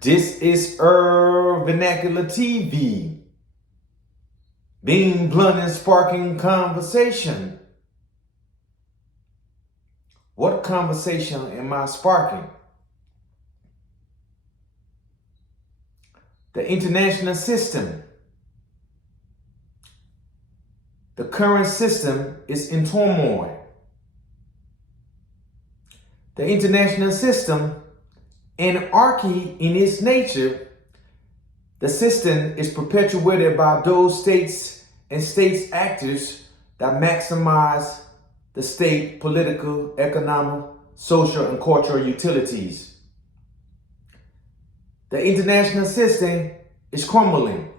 This is Vernacular TV, being blunt and sparking conversation. What conversation am I sparking? The international system. The current system is in turmoil. The international system, anarchy in its nature, the system is perpetuated by those states and states actors that maximize the state political, economic, social, and cultural utilities. The international system is crumbling.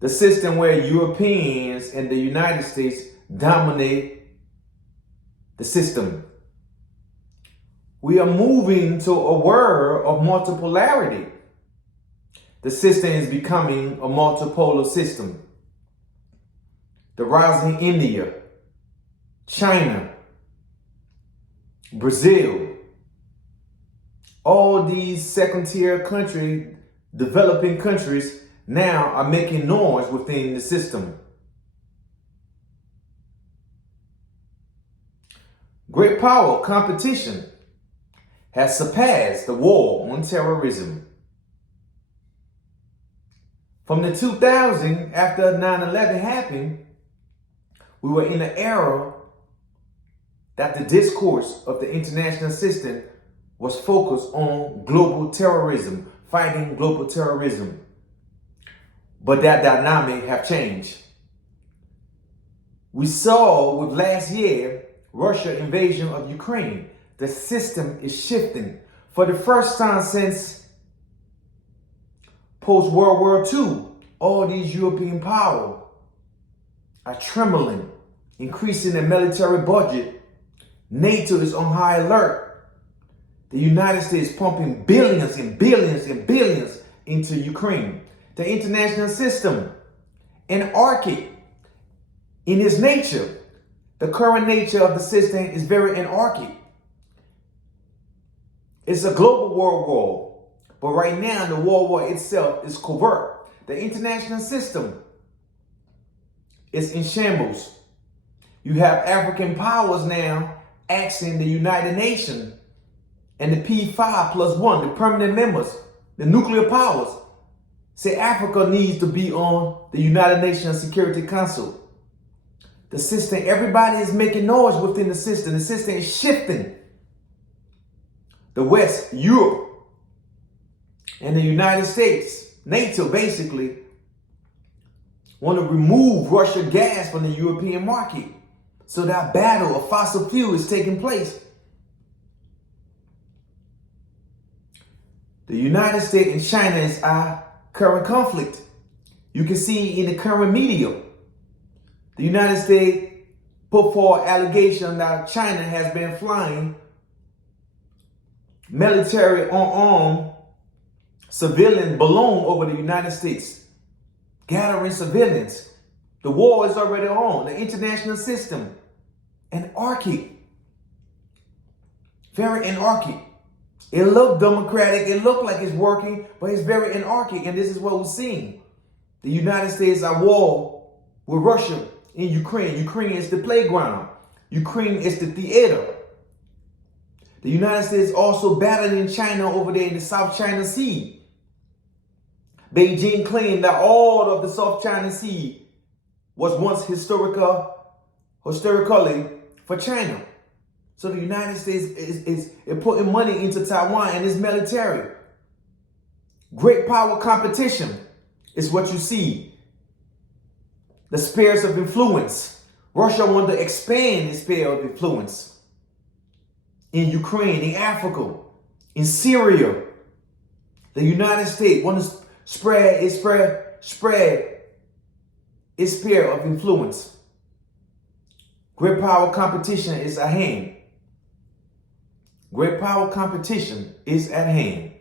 The system where Europeans and the United States dominate the system. We are moving to a world of multipolarity. The system is becoming a multipolar system. The rising India, China, Brazil, all these second-tier countries, developing countries, now are making noise within the system. Great power competition has surpassed the war on terrorism. From the 2000s, after 9/11 happened, we were in an era that the discourse of the international system was focused on global terrorism, fighting global terrorism. But that dynamic have changed. We saw with last year, Russia invasion of Ukraine, the system is shifting. For the first time since post-World War II, all these European powers are trembling, increasing their military budget. NATO is on high alert. The United States pumping billions and billions and billions into Ukraine. The international system, anarchic in its nature. The current nature of the system is very anarchic. It's a global world war, but right now the world war itself is covert. The international system is in shambles. You have African powers now asking the United Nations and the P5+1, the permanent members, the nuclear powers, say Africa needs to be on the United Nations Security Council. The system, everybody is making noise within the system. The system is shifting. The West, Europe, and the United States, NATO basically, want to remove Russian gas from the European market. So that battle of fossil fuel is taking place. The United States and China is our current conflict. You can see in the current media, the United States put forward allegation that China has been flying military unarmed civilian balloon over the United States, gathering civilians. The war is already on. The international system, anarchic, very anarchic. It looked democratic, it looked like it's working, but it's very anarchic, and this is what we're seeing. The United States at war with Russia in Ukraine. Ukraine is the playground. Ukraine is the theater. The United States also battling China over there in the South China Sea. Beijing claimed that all of the South China Sea was once historically for China. So the United States is putting money into Taiwan and its military. Great power competition is what you see. The spheres of influence. Russia wanted to expand its sphere of influence in Ukraine, in Africa, in Syria. The United States want to spread its sphere of influence. Great power competition is at hand. Great power competition is at hand.